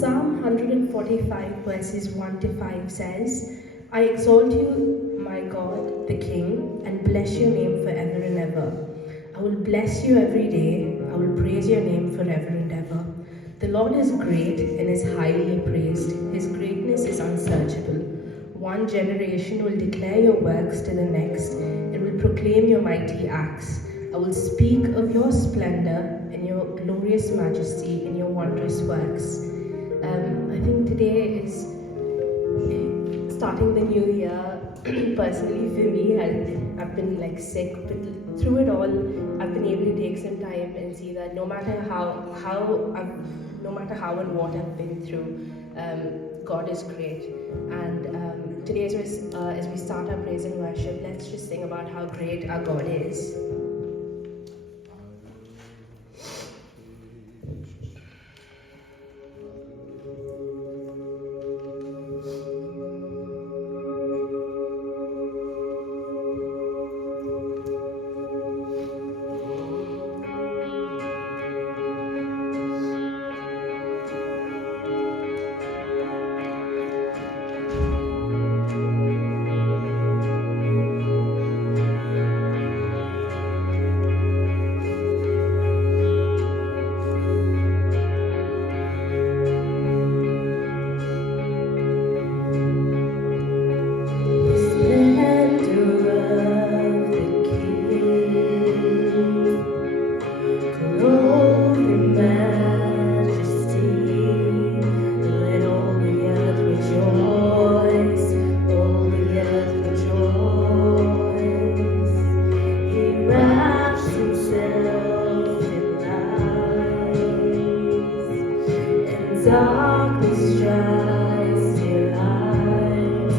Psalm 145 verses 1 to 5 says, I exalt you, my God, the King, and bless your name forever and ever. I will bless you every day. I will praise your name forever and ever. The Lord is great and is highly praised. His greatness is unsearchable. One generation will declare your works to the next and will proclaim your mighty acts. I will speak of your splendor and your glorious majesty and your wondrous works. I think today is starting the new year. Personally, for me, I've been like sick, but through it all, I've been able to take some time and see that no matter and what I've been through, God is great. And today, as we start our praise and worship, let's just sing about how great our God is. Darkness tries to hide.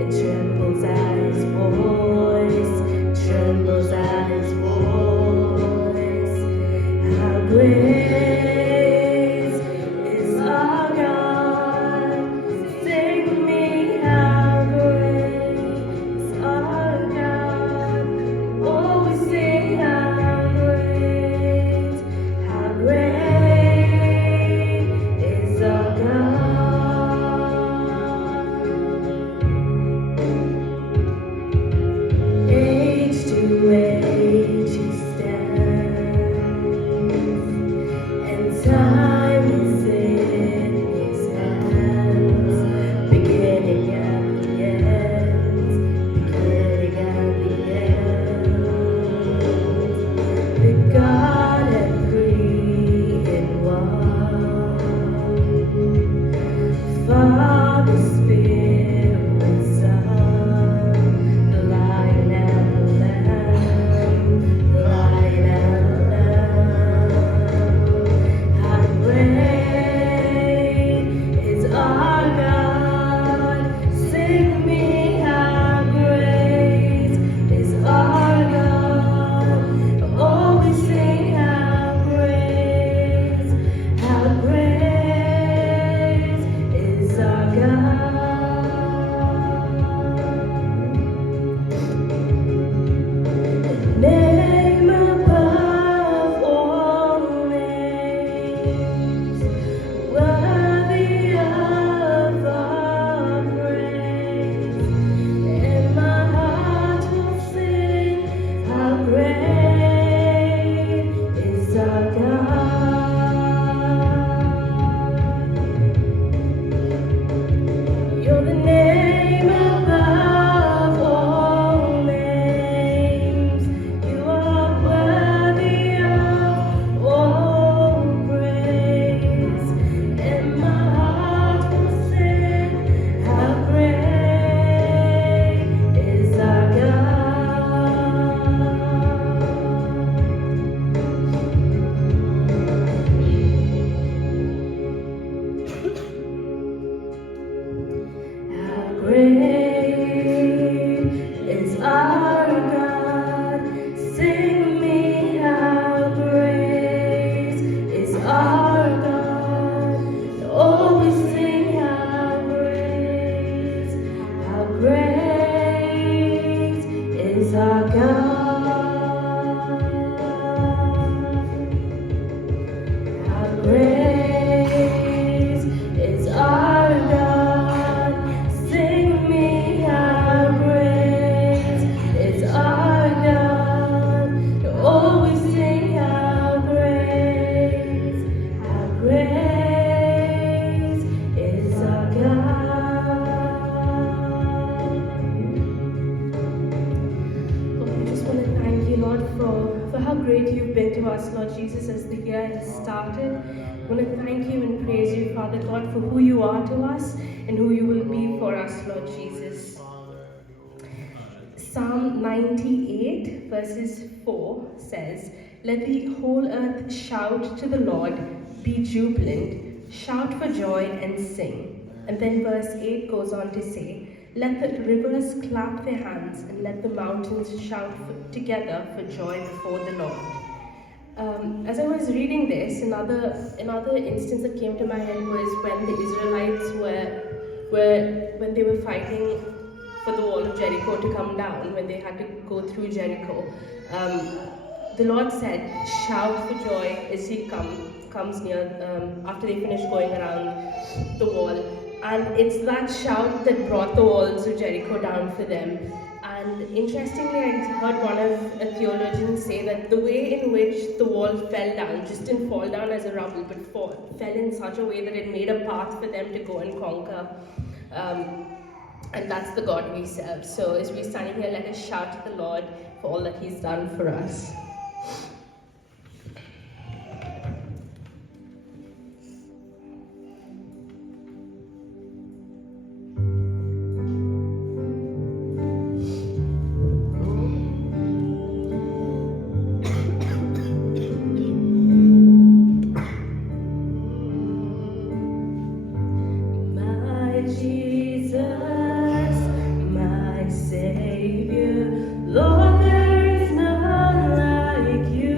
It trembles at his voice. It trembles at his voice. How great is our God? Sing me, how great is our God? Oh, we sing, how great, how great. thank you and praise you, Father God, for who you are to us and who you will be for us, Lord Jesus. Psalm 98 verses 4 says, "Let the whole earth shout to the Lord, be jubilant, shout for joy and sing." And then verse 8 goes on to say, "Let the rivers clap their hands and let the mountains shout together for joy before the Lord." As I was reading this, another instance that came to my head was when the Israelites when they were fighting for the wall of Jericho to come down, when they had to go through Jericho. The Lord said, "Shout for joy as He comes near." After they finished going around the wall, and it's that shout that brought the walls of Jericho down for them. And interestingly, I heard one of a theologian say that the way in which the wall fell down just didn't fall down as a rubble, but fell in such a way that it made a path for them to go and conquer. And that's the God we serve. So as we're standing here, let us shout to the Lord for all that He's done for us. Savior, Lord, there is none like you.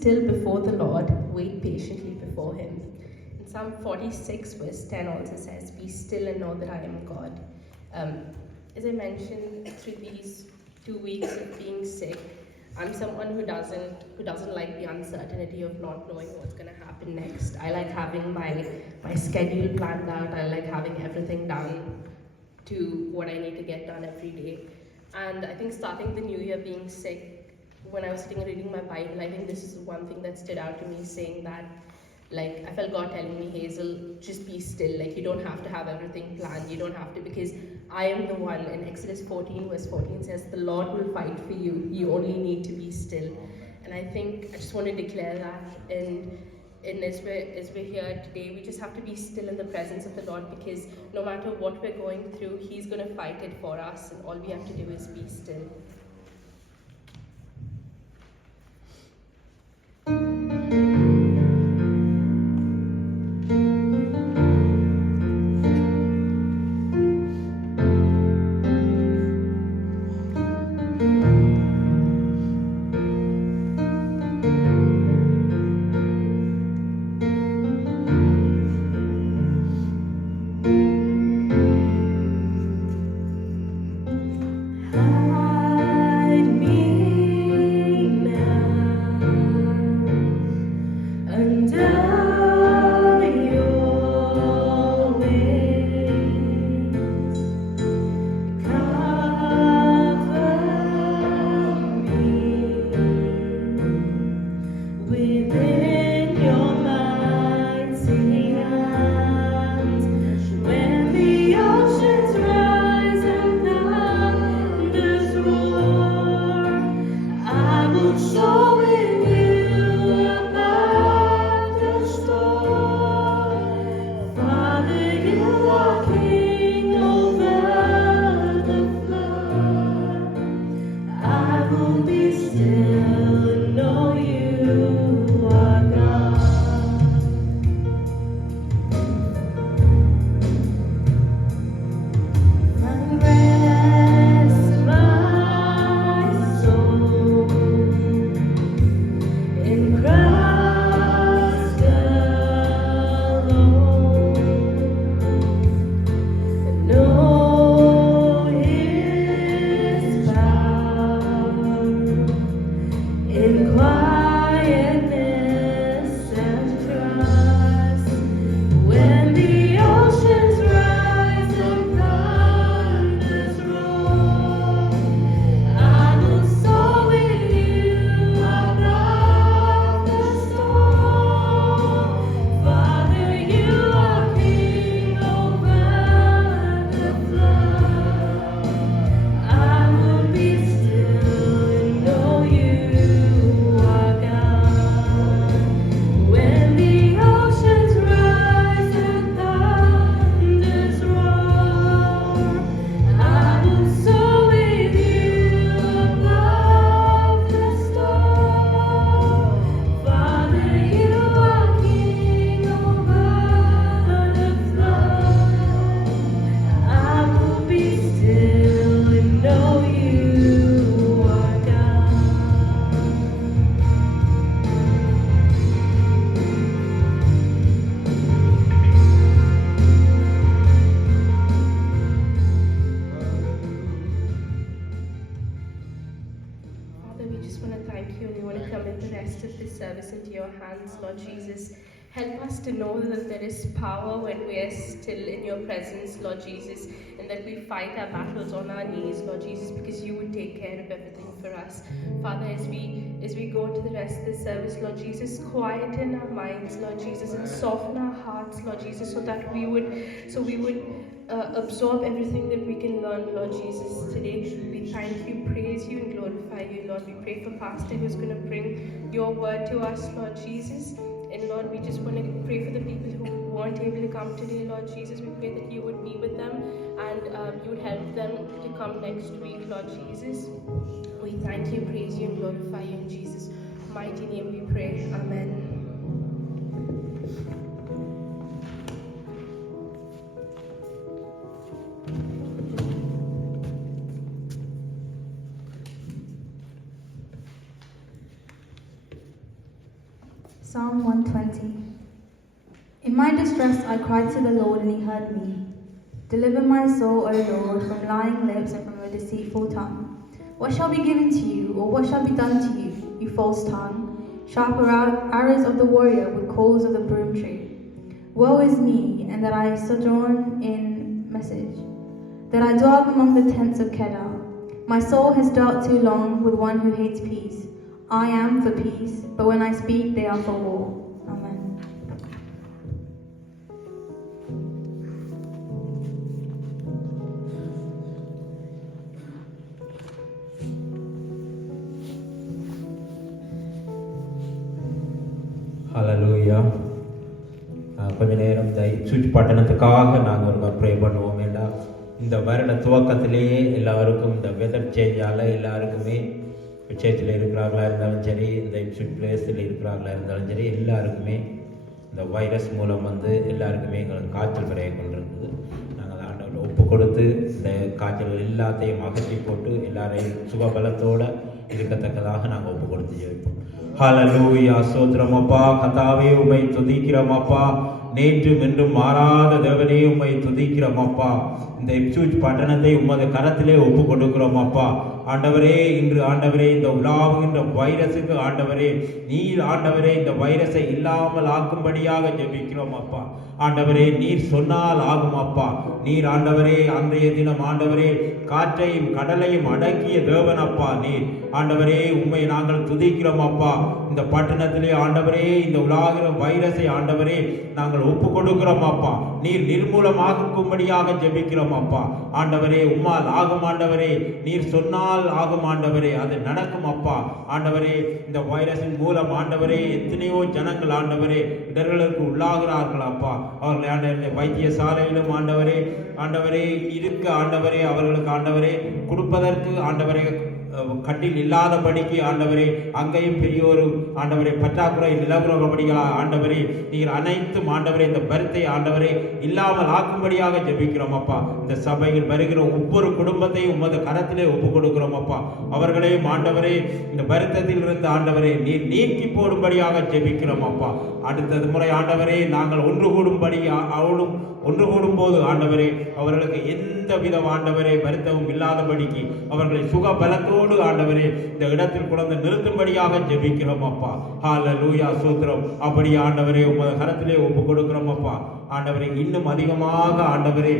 still before the Lord, wait patiently before him. In Psalm 46 verse 10 also says, be still and know that I am God. As I mentioned, through these 2 weeks of being sick, I'm someone who doesn't like the uncertainty of not knowing what's going to happen next. I like having my schedule planned out. I like having everything done to what I need to get done every day. And I think starting the new year being sick, when I was sitting and reading my Bible, I think this is one thing that stood out to me, saying that, like, I felt God telling me, Hazel, just be still. Like, you don't have to have everything planned. You don't have to, because I am the one. In Exodus 14 verse 14 says, the Lord will fight for you. You only need to be still. And I think I just want to declare that. And as we're here today, we just have to be still in the presence of the Lord, because no matter what we're going through, he's going to fight it for us. And all we have to do is be still. Help us to know that there is power when we are still in your presence, Lord Jesus, and that we fight our battles on our knees, Lord Jesus, because you would take care of everything for us. Father, as we go to the rest of the service, Lord Jesus, quieten our minds, Lord Jesus, and soften our hearts, Lord Jesus, so that we would absorb everything that we can learn, Lord Jesus, today. We thank you, praise you, and glorify you, Lord. We pray for Pastor who's going to bring your word to us, Lord Jesus. And Lord, we just want to pray for the people who weren't able to come today, Lord Jesus. We pray that you would be with them and you would help them to come next week, Lord Jesus. We thank you, praise you, and glorify you in Jesus' mighty name we pray. Amen. Psalm 120. In my distress I cried to the Lord, and he heard me. Deliver my soul, O Lord, from lying lips and from a deceitful tongue. What shall be given to you, or what shall be done to you, you false tongue? Sharper arrows of the warrior with coals of the broom tree. Woe is me, and that I sojourn in message, that I dwell among the tents of Kedar. My soul has dwelt too long with one who hates peace. I am for peace, but when I speak, they are for war. Amen. Hallelujah. கொஞ்ச நேரம் இந்த இப்ஸ்விச் பட்டணத்துக்காக நாங்கள் ஒரு ப்ரே பண்ணுவோம். ஏன்னா இந்த வருட துவக்கத்திலேயே எல்லாருக்கும் இந்த வெதர் சேஞ்சால் எல்லாருக்குமே விசேஷத்தில் இருக்கிறார்களா இருந்தாலும் சரி, இந்த இப்ஸ்விச் பிளேஸில் இருக்கிறார்களா இருந்தாலும் சரி, எல்லாருக்குமே இந்த வைரஸ் மூலம் எல்லாருக்குமே எங்களுக்கு காய்ச்சல் விரைய கொண்டிருந்தது. நாங்கள் ஆண்டவரை ஒப்பு கொடுத்து இந்த காய்ச்சல்கள் எல்லாத்தையும் அகற்றி போட்டு எல்லாரையும் சுகபலத்தோடு இருக்கத்தக்கதாக நாங்கள் ஒப்பு கொடுத்து ஜெயிப்போம். ஹல்லேலூயா. ஸ்தோத்திரம் அப்பா. கர்த்தாவே உம்மை துதிக்கிறோம் அப்பா. நேற்றும் இன்றும் மாறாத தேவனே உம்மை துதிக்கிறோம் அப்பா. இந்த இப்ஸ்விச் பட்டணத்தை உமது கரத்திலே ஒப்பு கொடுக்கிறோம் அப்பா. ஆண்டவரே, இன்று ஆண்டவரே இந்த உலாவுகின்ற வைரஸுக்கு ஆண்டவரே நீர் ஆண்டவரே இந்த வைரஸை இல்லாமல் ஆக்கும்படியாக ஜெபிக்கிறோம் அப்பா. ஆண்டவரே நீர் சொன்னால் ஆகும் அப்பா. நீர் ஆண்டவரே அன்றைய தினம் ஆண்டவரே காற்றையும் கடலையும் அடக்கிய தேவன் அப்பா. நீர் ஆண்டவரே உம்மை நாங்கள் துதிக்கிறோம் அப்பா. இந்த பட்டணத்திலே ஆண்டவரே இந்த உலாகிற வைரஸை ஆண்டவரே நாங்கள் ஒப்பு கொடுக்கிறோம் அப்பா. நீர் நிர்மூலமாக்கும்படியாக ஜெபிக்கிறோம் அப்பா. ஆண்டவரே உம்மால் ஆகும் ஆண்டவரே, நீர் சொன்னால் ஆகும் ஆண்டவரே, அது நடக்கும் அப்பா. ஆண்டவரே இந்த வைரஸின் மூலம் ஆண்டவரே எத்தனையோ ஜனங்கள் ஆண்டவரே இடர்களுக்கு உள்ளாகிறார்கள் அப்பா. அவர்களை ஆண்டவரே வைத்தியசாலையிலும் ஆண்டவரே ஆண்டவரே இருக்க ஆண்டவரே அவர்களுக்கு ஆண்டவரே கொடுப்பதற்கு ஆண்டவரே கட்டில் இல்லாதபடிக்கு ஆண்டவரே அங்கேயும் பெரிய ஒரு ஆண்டவரே பற்றாக்குறை நிலவுறபடிகளா ஆண்டவரே நீர் அனைத்தும் ஆண்டவரே இந்த பருத்தை ஆண்டவரே இல்லாமல் ஆக்கும்படியாக ஜெபிக்கிறோம் அப்பா. இந்த சபையில் வருகிற ஒவ்வொரு குடும்பத்தையும் உமது கரத்திலே ஒப்பு கொடுக்கிறோம் அப்பா. அவர்களையும் ஆண்டவரே இந்த வருத்தத்தில் இருந்து ஆண்டவரே நீர் நீக்கி போடும்படியாக ஜெபிக்கிறோம் அப்பா. அடுத்தது முறை ஆண்டவரே நாங்கள் ஒன்று கூடும்படி அவளும் ஒன்று கூடும்போது ஆண்டவரே அவர்களுக்கு எந்த வித ஆண்டவரே வருத்தமும் இல்லாதபடிக்கு அவர்களை சுக பலத்தோடு ஆண்டவரே இந்த இடத்தில் குழந்தை நிறுத்தும்படியாக ஜெபிக்கிறோம் அப்பா. ஹல்லேலூயா. ஸ்தோத்திரம். அப்படி ஆண்டவரே உமது கரத்திலே ஒப்பு கொடுக்கிறோம் அப்பா. ஆண்டவரே இன்னும் அதிகமாக ஆண்டவரே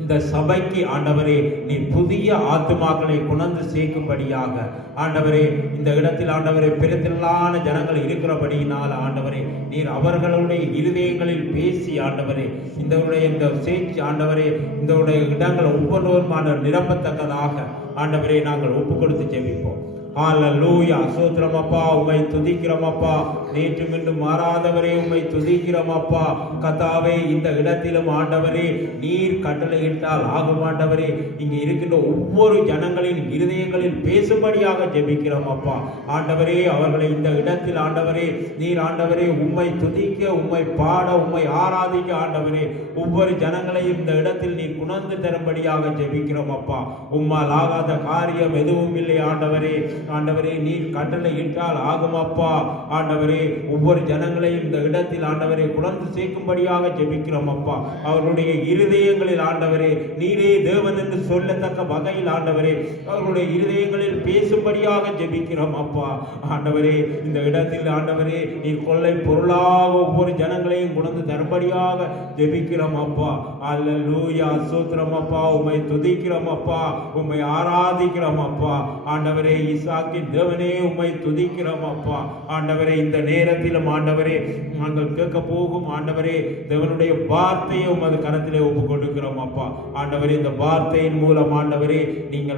இந்த சபைக்கு ஆண்டவரே நீர் புதிய ஆத்துமாக்களை கொண்டு சேர்க்கும்படியாக ஆண்டவரே இந்த இடத்தில் ஆண்டவரே பெருந்திரளான ஜனங்கள் இருக்கிறபடியினால் ஆண்டவரே நீர் அவர்களுடைய இருதயங்களில் பேசி ஆண்டவரே இந்த சேர்ச்சி ஆண்டவரே இந்த இடங்கள் ஒவ்வொருவருமான நிரப்பத்தக்கதாக ஆண்டவரே நாங்கள் ஒப்பு கொடுத்து ஜெபிப்போம். ஹல்லேலூயா. ஸ்தோத்திரம் அப்பா. உம்மை துதிக்கிறோம் அப்பா. நேற்று மீண்டும் மாறாதவரே உம்மை துதிக்கிறோம் அப்பா. கர்த்தாவே இந்த இடத்திலும் ஆண்டவரே நீர் கட்டளையிட்டால் ஆகும் ஆண்டவரே இங்கே இருக்கின்ற ஒவ்வொரு ஜனங்களின் இருதயங்களில் பேசும்படியாக ஜெபிக்கிறோம் அப்பா. ஆண்டவரே அவர்களை இந்த இடத்தில் ஆண்டவரே நீர் ஆண்டவரே உம்மை துதிக்க உம்மை பாட உம்மை ஆராதிக்க ஆண்டவரே ஒவ்வொரு ஜனங்களையும் இந்த இடத்தில் நீர் குணர்ந்து தரும்படியாக ஜெபிக்கிறோம் அப்பா. உம்மால் ஆகாத காரியம் எதுவும் இல்லை ஆண்டவரே. ஆண்டவரே நீர் கட்டளை இட்டால் ஆகும் அப்பா. ஆண்டவரே ஒவ்வொரு ஜனங்களையும் இந்த இடத்தில் ஆண்டவரே குணர்ந்து சேர்க்கும்படியாக ஜெபிக்கிறோம் அப்பா. அவர்களுடைய இருதயங்களில் ஆண்டவரே நீரே தேவன் என்று சொல்லத்தக்க வகையில் ஆண்டவரே அவர்களுடைய இருதயங்களில் பேசும்படியாக ஜெபிக்கிறோம் அப்பா. ஆண்டவரே இந்த இடத்தில் ஆண்டவரே நீர் கொள்ளை பொருளாக ஒவ்வொரு ஜனங்களையும் குணர்ந்து தரும்படியாக ஜெபிக்கிறோம் அப்பா. அல்லேலூயா. ஸ்தோத்திரம் அப்பா. உம்மை துதிக்கிறோம் அப்பா. உம்மை ஆராதிக்கிறோம் அப்பா. ஆண்டவரே ஈசாக்கின் தேவனே உம்மை துதிக்கிறோம் அப்பா. ஆண்டவரே இந்த நேரத்திலும் ஆண்டவரே நாங்கள் கேட்க போகும் ஆண்டவரே தேவனுடைய வார்த்தையை உமது கரத்திலே ஒப்பு கொடுக்கிறோம் அப்பா. ஆண்டவரே இந்த வார்த்தையின் மூலம் ஆண்டவரே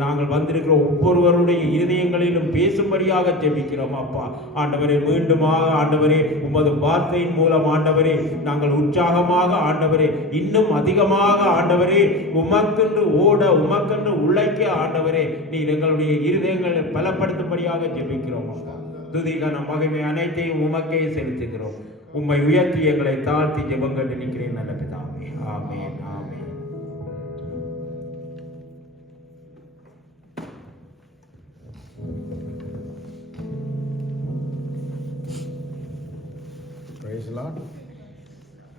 நாங்கள் வந்திருக்கிற ஒவ்வொருவருடைய இருதயங்களிலும் பேசும்படியாக ஜெபிக்கிறோம் அப்பா. ஆண்டவரே மீண்டுமாக ஆண்டவரே உமது வார்த்தையின் மூலம் ஆண்டவரே நாங்கள் உற்சாகமாக ஆண்டவரே இன்னும் அதிகமாக ஆண்டவரே உமக்கென்று ஓட உமக்கென்று உழைக்க ஆண்டவரே நீர் எங்களுடைய இருதயங்களை பலப்படுத்தும்படியாக ஜெபிக்கிறோம் அப்பா. துதிக்கான மகிமை அனைத்தையும் உமக்கே செலுத்துகிறோம். உம்மை உயர்த்தி எங்களை தாழ்த்தி ஜெபங்கட்டு நிற்கிறேன் நல்ல பிதாவே. ஆமென். ஆமென்.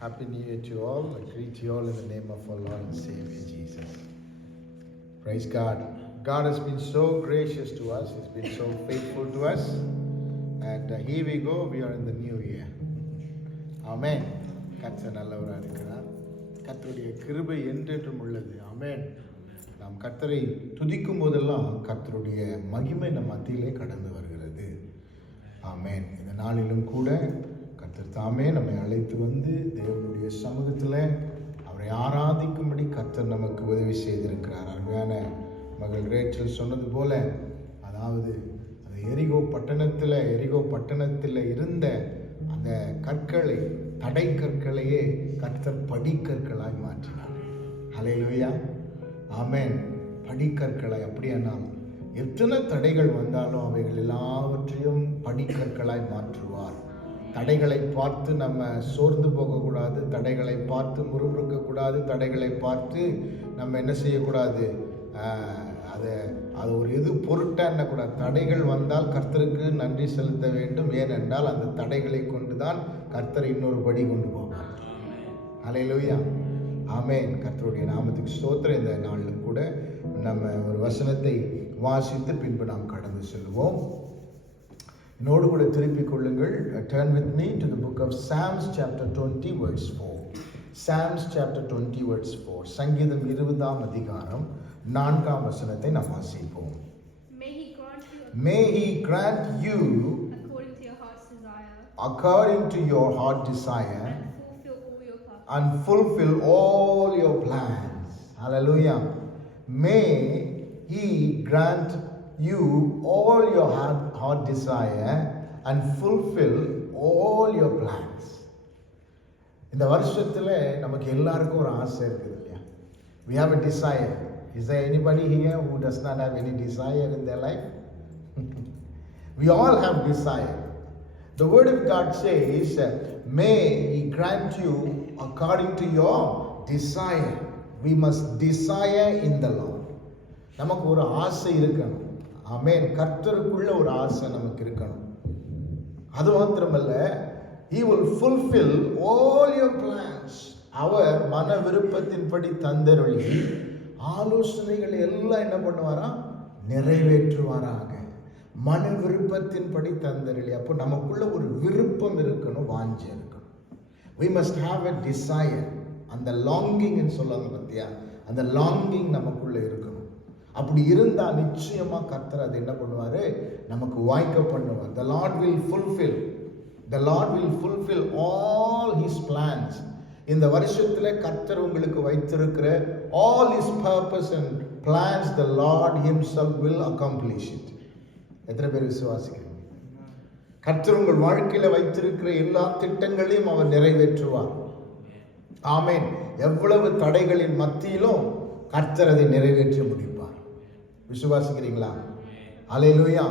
Happy New Year to you all. I greet you all in the name of our Lord and Savior Jesus. Praise God. God has been so gracious to us. He's been so faithful to us. And here we go. We are in the new year. Amen. கர்த்தர் நல்லவராக இருக்கிறார். கர்த்தருடைய கிருபை என்றென்றும் உள்ளது. ஆமென். நாம் கர்த்தரை துதிக்கும் போதெல்லாம் கர்த்தருடைய மகிமை நம் மத்தியிலே கடந்து வருகிறது. ஆமென். இந்த நாளிலும் கூட கர்த்தர் தாமே நம்மை அழைத்து வந்து தேவனுடைய சமூகத்தில் அவரை ஆராதிக்கும்படி கர்த்தர் நமக்கு உதவி செய்திருக்கிறார். அருமையான மகள் ரேச்சல் சொன்னது போல, அதாவது அந்த எரிகோ பட்டணத்தில் இருந்த அந்த கற்களை, தடை கற்களையே கர்த்தர் படிக்கற்களாய் மாற்றினார். ஹல்லேலூயா. ஆமென். படிக்கற்களாய். அப்படியானால் எத்தனை தடைகள் வந்தாலும் அவைகள் எல்லாவற்றையும் படிக்கற்களாய் மாற்றுவார். தடைகளை பார்த்து நம்ம சோர்ந்து போகக்கூடாது. தடைகளை பார்த்து முறுமுறுக்கக்கூடாது. தடைகளை பார்த்து நம்ம என்ன செய்யக்கூடாது, அது ஒரு எது பொருட்டா எண்ணக்கூடாது. தடைகள் வந்தால் கர்த்தருக்கு நன்றி செலுத்த வேண்டும். ஏனென்றால் அந்த தடைகளை கொண்டு தான் கர்த்தர் இன்னொரு படி கொண்டு போவார். ஹல்லேலூயா. ஆமென். கர்த்தருடைய நாமத்துக்கு ஸ்தோத்திரம். இந்த நாளிலும் கூட நம்ம ஒரு வசனத்தை வாசித்து பின்பு நாம் கடந்து செல்வோம். என்னோடு கூட திருப்பிக் கொள்ளுங்கள். Turn with me to the book of Psalms chapter 20 verse 4. Psalms chapter 20 verse 4. சங்கீதம் 20ஆம் அதிகாரம் 4ஆம் வசனத்தை நாம் வாசிப்போம். May he grant you according to your heart desire and fulfill all your plans. Hallelujah. May he grant you all your heart desire and fulfill all your plans. இந்த வருஷத்துல நமக்கு எல்லாருக்கும் ஒரு ஆசை இருக்குது இல்லையா? We have a desire. Is there anybody here who does not have any desire in their life? We all have desire. The word of God says, may he grant you according to your desire. We must desire in the Lord. நமக்கு ஒரு ஆசை இருக்கணும். ஆமென். கர்த்தருக்குள்ள ஒரு ஆசை நமக்கு இருக்கணும். அது மாத்திரமல்ல, he will fulfill all your plans. அவர் மன விருப்பத்தின்படி தந்தருளி ஆலோசனைகளை எல்லாம் என்ன பண்ணுவாரா? நிறைவேற்றுவாராக. மன விருப்பத்தின்படி தந்தருளி. அப்போ நமக்குள்ள ஒரு விருப்பம் இருக்கணும், வாஞ்சை இருக்கணும். we must have a desire. அந்த லாங்கிங் சொல்லுவாங்க பத்தியா, அந்த லாங்கிங் நமக்குள்ள இருக்கணும். அப்படி இருந்தா நிச்சயமா கர்த்தர் அதை என்ன பண்ணுவாரு? நமக்கு வாய்க்க பண்ணுவார். The Lord will fulfill all his plans. இந்த வருஷத்துல கர்த்தர் உங்களுக்கு வைத்திருக்கிற all his purpose and plans, the Lord himself will accomplish it. எத்தனை பேர் விசுவாசிக்கிறீங்க? கர்த்தர் உங்கள் வாழ்க்கையில வைத்திருக்கிற எல்லா திட்டங்களையும் அவர் நிறைவேற்றுவார். ஆமென். எவ்வளவு தடைகளின் மத்தியிலும் கர்த்தர் அதை நிறைவேற்றி முடிப்பார். விசுவாசிக்கிறீங்களா? ஹல்லேலூயா.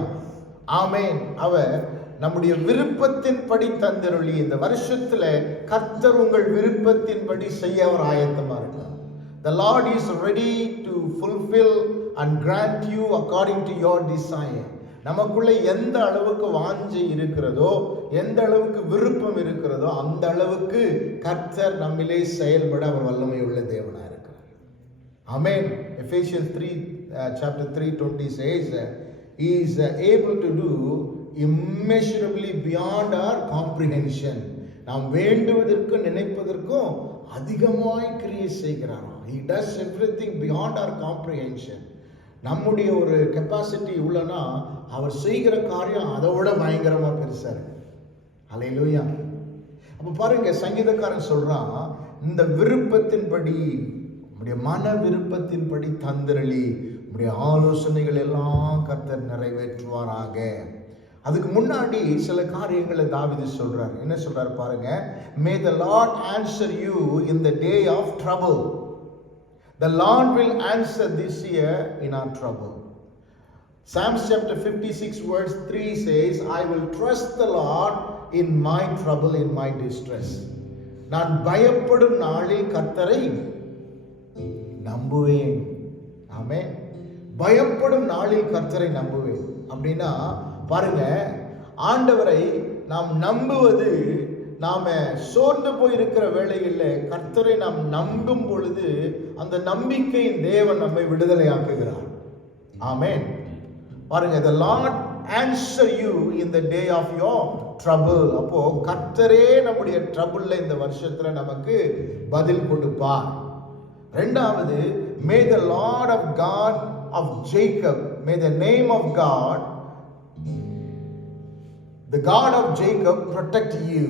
ஆமென். அவர் நம்முடைய விருப்பத்தின்படி தந்தருளி இந்த வருஷத்துல கர்த்தர் உங்கள் விருப்பத்தின்படி செய்ய அவர் ஆயத்தமா இருக்கார். The Lord is ready to fulfill and grant you according to your desire. நமக்குள்ள எந்த அளவுக்கு வாஞ்சை இருக்கிறதோ, எந்த அளவுக்கு விருப்பம் இருக்கிறதோ, அந்த அளவுக்கு கர்த்தர் நம்மிலே செயல்பட அவர் வல்லமை உள்ள தேவனா இருக்கிறார். ஆமென். Ephesians 3 chapter 3:20 says he is able to do immeasurably beyond our comprehension. நாம் வேண்டுவதற்கு நினைப்பதற்கும் அதிகமாய் கிரியை செய்கிறார். He does everything beyond our comprehension. நம்முடைய ஒரு கெப்பாசிட்டி உள்ளனா அவர் செய்கிற காரியம் அதை விட பயங்கரமா பெருசா இருக்கு. ஹல்லேலூயா. அப்ப பாருங்க, சங்கீதக்காரன் சொல்றான், இந்த விருப்பத்தின்படி, உம்முடைய மன விருப்பத்தின்படி தந்தருளி உம்முடைய ஆலோசனைகள் எல்லாம் கர்த்தர் நிறைவேற்றுவாராக. அதுக்கு முன்னாடி சில காரியங்களை தாவீது சொல்றார். என்ன சொல்றாரு பாருங்க. May the Lord answer you in the day of trouble. The Lord will answer this year in our trouble. Psalms chapter 56 verse 3 says, I will trust the Lord in my trouble, in my distress. நான் பயப்படும் நாளில் கர்த்தரை நம்புவேன். ஆமென். பயப்படும் நாளில் கர்த்தரை நம்புவேன். அப்படின்னா பாருங்க, ஆண்டவரை நாம் நம்புவது நாம சோர்ந்து போயிருக்கிற வேளையில் கர்த்தரை நாம் நம்பும் பொழுது அந்த நம்பிக்கையின் தேவன் நம்மை விடுதலை ஆக்குகிறார். ஆமென். பாருங்க, the Lord answer you in the day of your trouble. அப்போ கர்த்தரே நம்முடைய ட்ரபிள்ல இந்த வருஷத்துல நமக்கு பதில் கொடுப்பார். இரண்டாவது, may the Lord of God of Jacob, may the name of God, the God of Jacob protect you.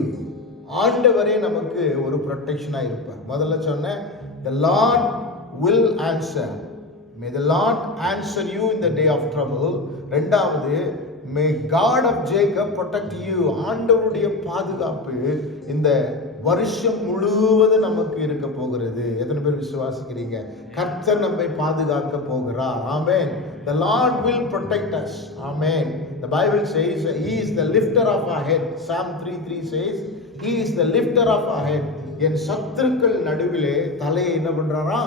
ஆண்டவரே நமக்கு ஒரு ப்ரொடெக்ஷனா இருப்பார். முதல்ல சொன்ன the Lord will answer. May the Lord answer you in the day of trouble. இரண்டாவது, may God of Jacob protect you. ஆண்டவருடைய பாதுகாப்பு இந்த வருஷம் முழுவதும் நமக்கு இருக்க போகிறது. எத்தனை பேர் விசுவாசிக்கிறீங்க? கர்த்தர் நம்மை பாதுகாக்க போகிறார். ஆமென். The Lord will protect us. Amen. The Bible says he is the lifter of our head. Psalm 3:3 says he is the lifter of our head. என் சத்துருக்கள் நடுவிலே தலையை என்ன பண்றாரா?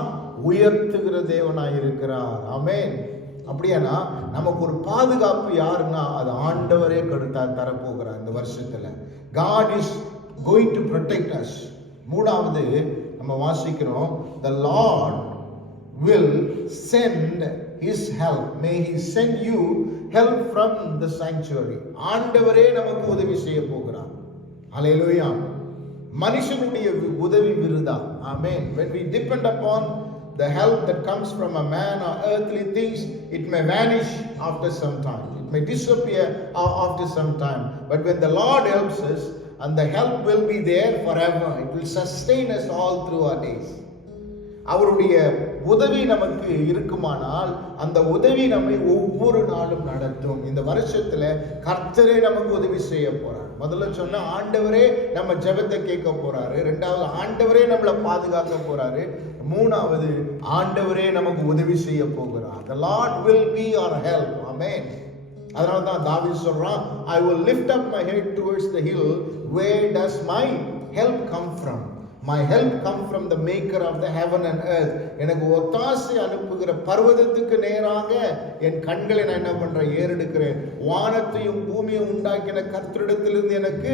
உயர்த்துகிற தேவனாய் இருக்கிறார். ஆமென். அப்படியானா நமக்கு ஒரு பாதுகாப்பு யாருன்னா அது ஆண்டவரே தரப்போகிறார் இந்த வருஷத்துல. God is going to protect us. மூணாவது நம்ம வாசிக்கிறோம், the Lord will send his help. May he send you help from the sanctuary. ஆண்டவரே நமக்கு உதவி செய்ய போகிறார். ஹல்லேலூயா. மனுஷனுடைய உதவி விருதா. ஆமென். When we depend upon the help that comes from a man or earthly things, it may vanish after some time. It may disappear after some time. But when the Lord helps us, and the help will be there forever. It will sustain us all through our days. அவருடைய உதவி நமக்கு இருக்குமானால் அந்த உதவி நம்மை ஒவ்வொரு நாளும் நடத்தும். இந்த வருஷத்துல கர்த்தரே நமக்கு உதவி செய்ய போறார். முதல்ல சொன்ன ஆண்டவரே நம்ம ஜெபத்தை கேட்க போறாரு. இரண்டாவது, ஆண்டவரே நம்மளை பாதுகாக்க போறாரு. மூணாவது, ஆண்டவரே நமக்கு உதவி செய்ய போகிறார். The Lord will be our help. Amen. அதனால தான் தாவீது சொல்றான், I will lift up my head towards the hill. Where does my help come from? My help come from the maker of the heaven and earth. எனக்கு ஒத்தாசை அனுப்புகிற பர்வதத்துக்கு நேராக என் கண்களை நான் என்ன பண்றேன்? ஏறெடுக்கிறேன். வானத்தையும் பூமியையும் உண்டாக்கின கர்த்தரிடத்திலிருந்து எனக்கு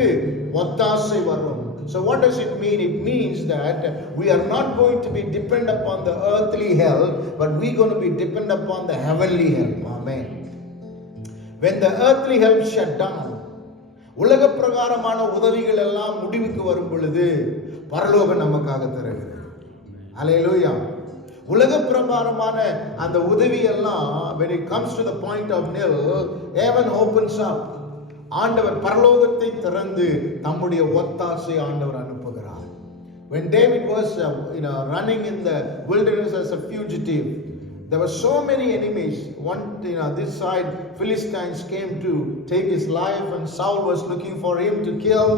ஒத்தாசை வரும். So what does it mean? It means that we are not going to be dependent upon the earthly help, but we are going to be dependent upon the heavenly help. Amen. When the earthly help shut down, உலக பிரகாரமான உதவிகள் எல்லாம் முடிவுக்கு வரும் பொழுது பரலோகம் நமக்காக தருகிறது. ஹல்லேலூயா. உலக பிரகாரமான அந்த உதவி எல்லாம் when it comes to the point of nil, heaven opens up. ஆண்டவர் பரலோகத்தை திறந்து தம்முடைய ஒத்தாசை ஆண்டவர் அனுப்புகிறார். When David was running in the wilderness as a fugitive, there were so many enemies. One, this side Philistines came to take his life, and Saul was looking for him to kill.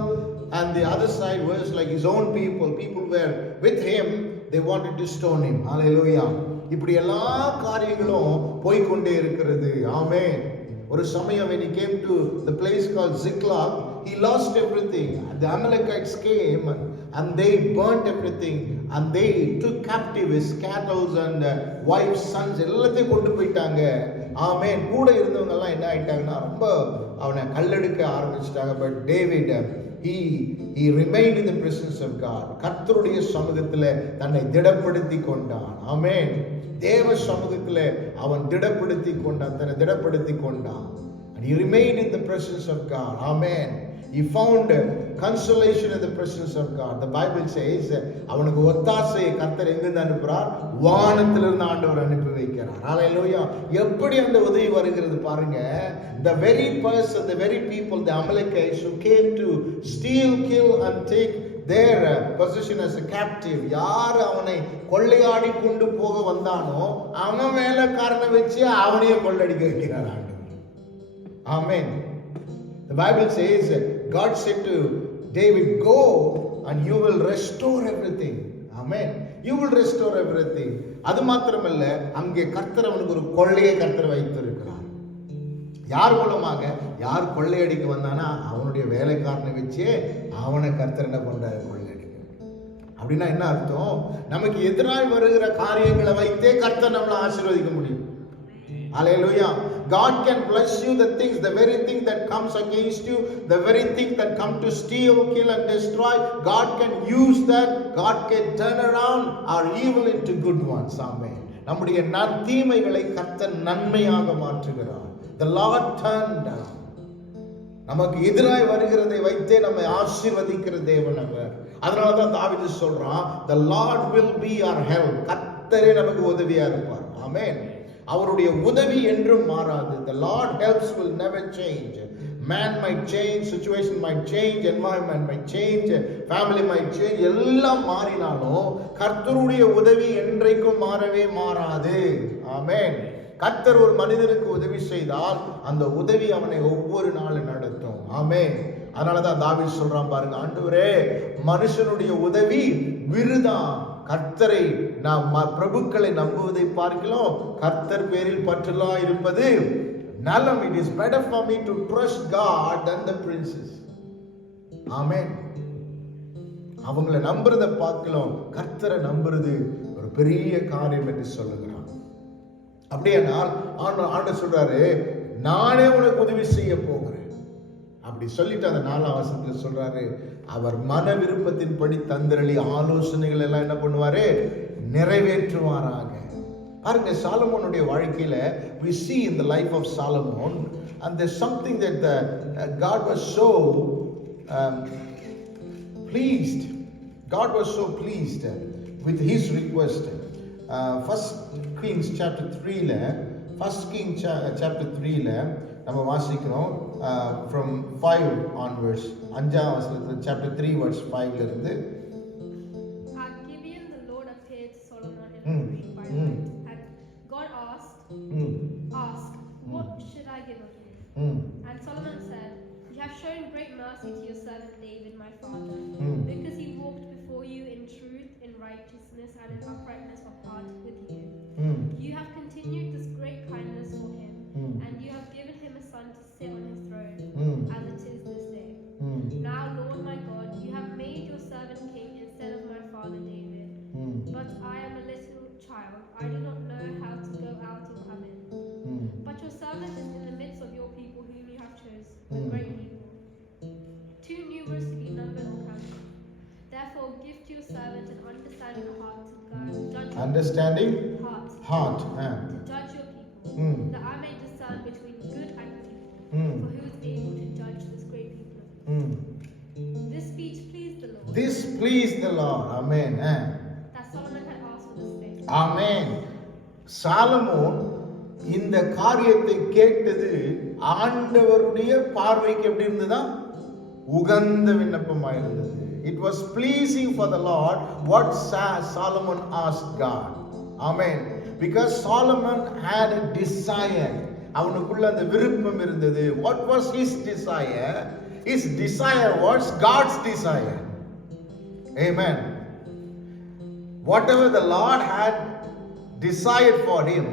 And the other side was like his own people. People were with him. They wanted to stone him. Hallelujah. இப்படி எல்லா காரியங்களும் போய்கொண்டே இருக்கிறது. ஆமென். ஒரு சமயம் when he came to the place called Ziklag, he lost everything. The Amalekites came and they burnt everything, and they took captive his cattle and wives, sons, எல்லாத்தையும் கொண்டு போயிட்டாங்க. ஆமென். கூட இருந்தவங்க எல்லாம் என்ன ஆயிட்டாங்கன்னா ரொம்ப அவனை கல்லெடுக்க ஆரம்பிச்சிட்டாங்க. But David he remained in the presence of God. கர்த்தருடைய சமூகத்திலே தன்னை திடப்படுத்தி கொண்டான். ஆமென். தேவ சமூகத்திலே அவன் திடப்படுத்தி கொண்டான், தன்னை திடப்படுத்தி கொண்டான். And he remained in the presence of God. Amen. He found consolation in the presence of God. The Bible says அவனுக்கு ஒத்தாசையை கர்த்தர் எங்கிருந்து அனுப்புறார்? வானத்திலிருந்து ஆண்டவர் அனுப்பி வைக்கிறார். ஹல்லேலூயா. எப்படி அந்த உதவி வருகிறது பாருங்க. The very person, the very people, the Amalekites who came to steal, kill and take their possession as a captive, யார் அவனை கொள்ளையாடி கொண்டு போக வந்தானோ அவன் மேல காரணம் வச்சு அவனையே கொள்ளடிக்க வைக்கிறார் ஆண்டவர். Amen. The Bible says God said to David, go and you will restore everything. Amen. You will restore everything. அது மாத்திரமல்ல, அங்கே கர்த்தர் அவனுக்கு ஒரு கொள்ளையை கர்த்தர் வைத்திருக்கிறார். யார் மூலமாக? யார் கொள்ளையடிக்க வந்தானா அவனுடைய வேலைக்காரனை வச்சு அவனை கர்த்தர் என்ன பண்றாரு? கொள்ளையடிக்க. அப்படின்னா என்ன அர்த்தம்? நமக்கு எதிராக வருகிற காரியங்களை வைத்தே கர்த்தர் நம்மளை ஆசீர்வதிக்க முடியும். Hallelujah. God can bless you the things, the very thing that comes against you, the very thing that come to steal, kill and destroy. God can use that. God can turn around our evil into good ones. Amen. நம்முடைய தீமைகளை கர்த்தர் நன்மையாக மாற்றுகிறார். The Lord turned down. நமக்கு எதிராய் வருகிறதை வைத்தே நம்மை ஆசீர்வதிக்கிற தேவன் அவர். அதனாலதான் தாவீது சொல்றான், the Lord will be our help. கர்த்தரே நமக்கு உதவியா இருப்பார். ஆமென். அவருடைய உதவி என்றும் மாறாது. The Lord helps will never change. Man might change, situation might change, environment might change, family might change, எல்லாம் மாறினாலும் கர்த்தருடைய உதவி என்றைக்கும் மாறவே மாறாது. ஆமென். கர்த்தர் ஒரு மனிதனுக்கு உதவி செய்தால் அந்த உதவி அவனை ஒவ்வொரு நாளும் நடத்தும். ஆமென். அதனாலதான் தாவீது சொல்றான் பாருங்க, ஆண்டவரே மனுஷனுடைய உதவி விருதான், கர்த்தரை நாம் பிரபுக்களை நம்புவதை பார்க்கலாம், கர்த்தர் பேரில் பற்றுதலா இருப்பது நலம். It is better for me to trust God than the princes. ஆமென். அவங்களை நம்புறதை பார்க்கலாம், கர்த்தரை நம்புறது ஒரு பெரிய காரியம் என்று சொல்லுகிறான். அப்படியானால் ஆண்டவர் சொல்றாரு, நானே உனக்கு உதவி செய்ய போகிறேன். அப்படி சொல்லிட்டு அந்த 4ஆம் வசனத்துல சொல்றாரு, அவர் மன விருப்பத்தின்படி தந்திரளி ஆலோசனைகள் எல்லாம் என்ன பண்ணுவாரு, நிறைவேற்றுவாராக. பாருங்க, சாலமோனுடைய வாழ்க்கையில we see in the life of Solomon, and there's something that God was so pleased. God was so pleased with his request. First Kings chapter 3ல நம்ம வாசிக்கிறோம் from 5 onwards. 5ஆம் வசனத்துல chapter 3 verse 5ல இருந்து. At Gibeon the Lord appeared to Solomon in a dream by night, and God asked, what should I give of you? And Solomon said, you have shown great mercy to your servant David my father, because he walked before you in truth, in righteousness, and in uprightness of heart with you. You have continued this great kindness for him, and you have given him a son to sit on his throne, as it is this day. Now, Lord my God, you have made your servant king instead of my father David. But I am a little child, I do not know how to go out and come in. But your servant is in the midst of your people whom you have chosen, a great people, too numerous to be numbered or counted. Therefore, give to your servant an understanding heart to judge Understanding heart to judge your people, that I may discern between good and evil. For who is able to judge this great people? This speech pleased the Lord. This pleased the Lord. Amen. That Solomon had asked for this thing. Amen. Solomon இந்த காரியத்தை கேட்டது ஆண்டவருடைய பார்வைக்கு எப்படி இருந்ததா, உகந்த விண்ணப்பமாக இருந்தது. It was pleasing for the Lord what Solomon asked God. Amen. Because Solomon had a desire. அவனுக்குள்ள அந்த விருப்பம் இருந்தது. What was his desire? His desire was God's desire. Amen. Whatever the Lord had desired for him,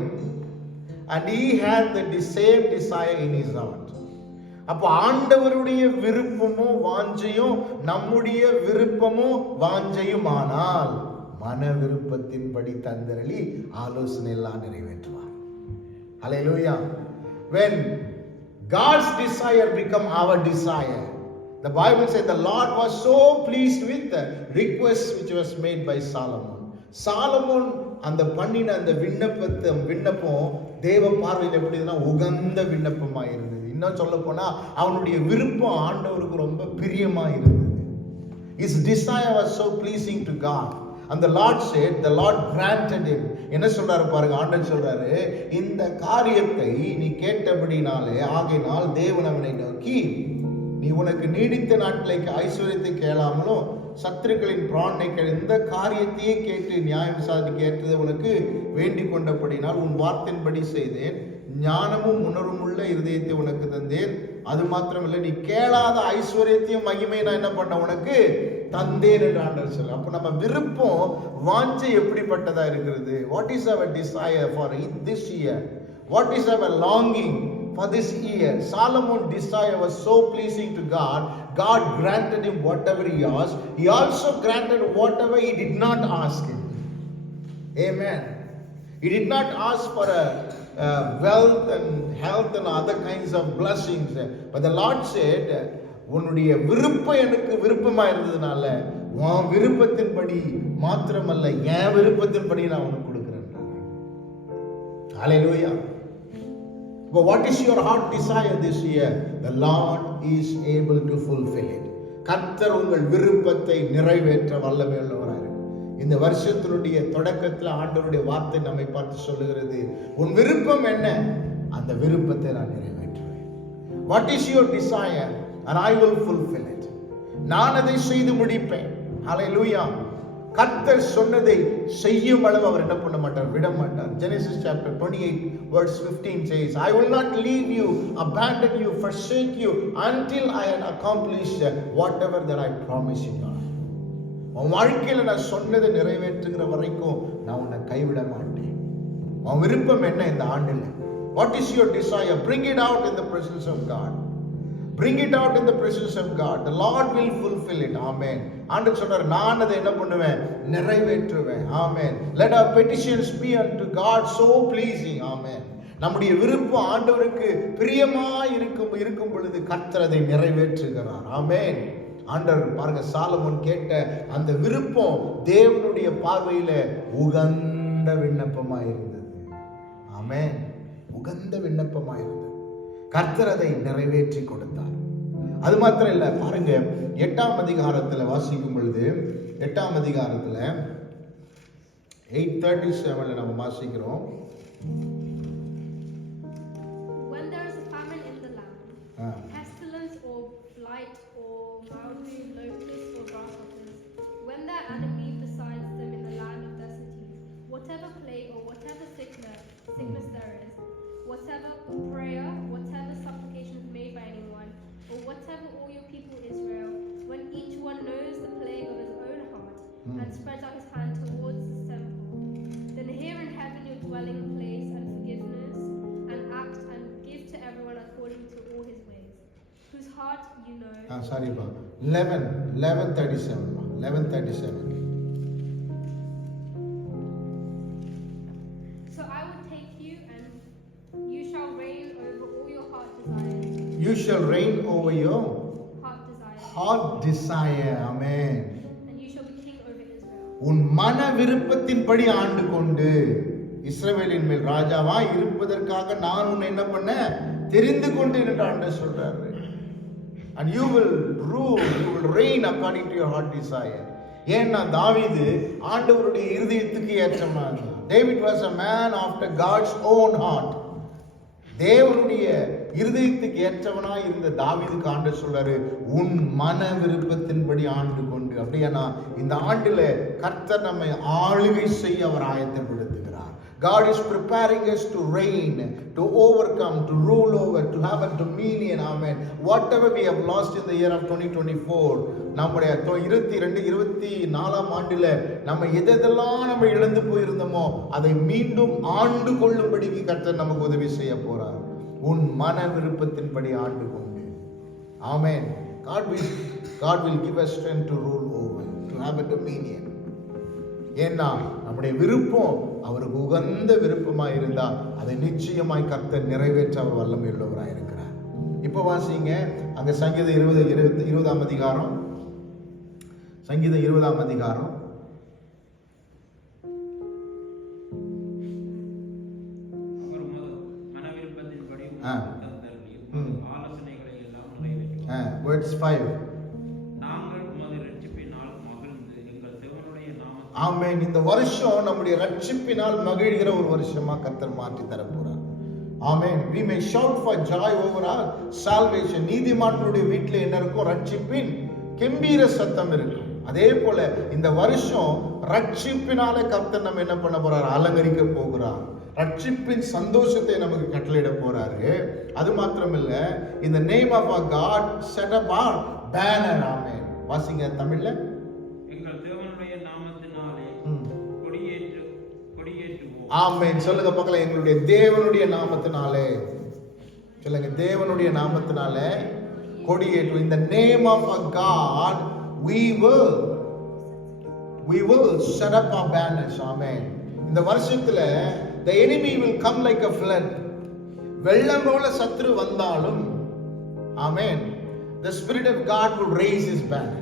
and he had the same desire in his heart. அப்ப ஆண்டவருடைய விருப்பமும் வாஞ்சையும் நம்முடைய விருப்பமும் வாஞ்சையும் ஆனால் மன விருப்பத்தின்படி தந்தரளி ஆலோசனை எல்லாம் நிறைவேற்றுவார். Hallelujah. When God's desire become our desire, the Bible says the Lord was so pleased with the request which was made by Solomon. Solomon அந்த பண்ணின அந்த விண்ணப்பம் தேவ பார்வையில் எப்படின்னா உகந்த விண்ணப்பமா இருந்தது. இன்னும் சொல்ல போனா அவனுடைய விருப்பம் ஆண்டவருக்கு ரொம்ப பிரியமா இருந்தது. His desire was so pleasing to God. And the Lord said, the Lord granted him. என்ன சொல்றாரு பாருங்க, ஆண்டவர் சொல்றாரு, இந்த காரியத்தை நீ கேட்டபடினாலே ஆகையினால் தேவன் அவனை நோக்கி, நீ உனக்கு நீடித்த நாட்களுக்கு ஐஸ்வர்யத்தை கேளாமலும் சத்துருக்களின் பிராணனை இந்த காரியத்தையே கேட்டு நியாயம் விசாரித்து கேட்டது உனக்கு வேண்டிக் கொண்டபடினால் உன் வார்த்தையின்படி செய்தேன், ஞானமும் உணர்வும் உள்ள இருதயத்தை உனக்கு தந்தேன். அது மாத்திரமில்லை, நீ கேளாத ஐஸ்வர்யத்தையும் மகிமையை நான் என்ன பண்ண உனக்கு தந்தேன் என்று ஆண்டவர் சொல்ல. அப்போ நம்ம விருப்பம் வாஞ்சை எப்படிப்பட்டதா இருக்கிறது? What is our desire for this year? What is our longing for this year? Solomon's desire was so pleasing to God. God granted him whatever he asked. He also granted whatever he did not ask him. Amen. He did not ask for a wealth and health and other kinds of blessings. But the Lord said, உன்னுடைய விருப்பம் எனக்கு விருப்பமா இருந்ததுனால உன் விருப்பத்தின்படி மாத்திரமல்ல என் விருப்பத்தின்படி நான் உனக்கு கொடுக்கிறேன். Hallelujah. But what is your heart desire this year? The Lord is able to fulfill it. கர்த்தர் உங்கள் விருப்பத்தை நிறைவேற்ற வல்லமை உள்ளவராக. இந்த வருஷத்தினுடைய தொடக்கத்தில் ஆண்டவருடைய வார்த்தை நம்மை பார்த்து சொல்லுகிறது, உன் விருப்பம் என்ன? அந்த விருப்பத்தை நான் நிறைவேற்றுவேன். What is your desire? And I will fulfill it. நான் அதை செய்து முடிப்பேன். Hallelujah. கர்த்தர் சொன்னதை செய்யும் அளவு அவர் என்ன பண்ண மாட்டார், விட மாட்டார். Genesis chapter 28 verse 15 says, I will not leave you, abandon you, forsake you until I have accomplished whatever that I promise you. உன் வாழ்க்கையில நான் சொன்னதை நிறைவேற்றுகிற வரைக்கும் நான் உன்னை கைவிட மாட்டேன். உன் விருப்பம் என்ன இந்த ஆண்டுல? What is your desire? Bring it out in the presence of God. Bring it out in the presence of God. The Lord will fulfill it. Amen. ஆண்டவர் சொல்றார், நான் அதை என்ன பண்ணுவேன், நிறைவேற்றுவேன். Amen. Let our petitions be unto God so pleasing. Amen. நம்முடைய விருப்பம் ஆண்டவருக்கு பிரியமாய் இருக்கும் பொழுது கர்த்தர் அதை நிறைவேற்றுகிறார். ஆமென். ஆண்டவர் பாருங்க, சாலமோன் கேட்ட அந்த விருப்பம் தேவனுடைய பார்வையில உகந்த விண்ணப்பமாய் இருந்தது. ஆமென். உகந்த விண்ணப்பமாய் இருந்தது. கர்த்தர் அதை நிறைவேற்றி கொடுத்தார். அது மாத்திரம் இல்ல, பாருங்க 8ஆம் அதிகாரத்துல வாசிக்கும் பொழுது 8ஆம் அதிகாரத்துல 8:37 நம்ம வாசிக்கிறோம். When there is a famine in the land, pestilence or blight or mildew, locusts or grasshoppers, when their enemy besides them in the land of their cities, whatever plague or whatever sickness there is, whatever prayer, whatever supplication is made by anyone, or whatever all your people Israel, when each one knows the plague of his own heart and spreads out his hand towards his temple, then hear in heaven your dwelling place and forgiveness, and act and give to everyone according to all his ways, whose heart you know. Sorry, 11:37. 11:37. So I will take you, and you shall reign over all your heart desires. You shall reign over your Heart desires. heart desire. Amen. And you shall be king over Israel. உன் மன விருப்பத்தின்படி ஆண்டு கொண்டு இஸ்ரவேலின் மேல் ராஜாவா இருப்பதற்காக நான் உன்னை என்ன பண்ண தெரிந்து கொண்டேன் என்று ஆண்டவர் சொல்றாரு. And you will rule, you will reign according to your heart desire. ஏன்னா தாவீது ஆண்டவருடைய இருதயத்துக்கு ஏற்றவனாக. David was a man after God's own heart. தேவனுடைய இருதயத்துக்கு ஏற்றவனாய் இருந்த தாவீதுக்கு ஆண்டவர் சொல்றாரு, உன் மன விருப்பத்தின்படி ஆண்டு கொண்டு. அப்படியானா இந்த ஆண்டுல கர்த்தர் நம்மை ஆளுகை செய்ய அவர் ஆயத்தப்படுத்துகிறார். God is preparing us to reign, to overcome, to rule over, to have a dominion. Amen. Whatever we have lost in the year of 2024, நம்முடைய 2024 ஆண்டுல நம்ம எதெல்லாம் நம்ம இழந்து போயிருந்தோமோ அதை மீண்டும் ஆண்டு கொள்ளும்படிக்கு கர்த்தர் நமக்கு உதவி செய்ய போறார். உன் மன விருப்பத்தின்படி ஆண்டு கொண்டு. Amen. God will give us strength to rule over, to have a dominion. ஏன்னா நம்முடைய விருப்பம் அவருக்கு உகந்த விருப்பமாய் இருந்தா அதை நிச்சயமாய் கர்த்தர் நிறைவேற்ற அவர் வல்லமை உள்ளவராய் இருக்கிறார். இப்ப வாசிங்க அங்க சங்கீதம் 20ஆம் அதிகாரம். சங்கீதம் 20ஆம் அதிகாரம். Verse 5. ஆமென். இந்த வருஷம் நம்முடைய ரட்சிப்பினால் மகிழ்கிற ஒரு வருஷமா கர்த்தர் மாற்றி தர போறார். ஆமென். We may shout for joy over our salvation. நீதிமான்களுடைய வீட்டில் என்ன இருக்கும்? ரட்சிப்பின் கெம்பீர சத்தம் இருக்கும். அதே போல இந்த வருஷம் ரட்சிப்பினால கர்த்தர் நம்ம என்ன பண்ண போறார்? அலங்கரிக்க போகிறார். ரட்சிப்பின் சந்தோஷத்தை நமக்கு கட்டளையிட போறாரு. அது மாத்திரமில்ல, in the name of our God set up our banner. ஆமென். வாசிங்க தமிழ்ல. ஆமென். சொல்லுங்க பார்க்கலாம், எங்களுடைய தேவனுடைய நாமத்தினாலே. சொல்லுங்க, தேவனுடைய நாமத்தினாலே கொடியேற்று. In the name of our God we will set up our banners. ஆமென். இந்த வருஷத்துல the enemy will come like a flood. வெள்ளம் போல சத்துரு வந்தாலும், amen, the Spirit of God will raise his banner.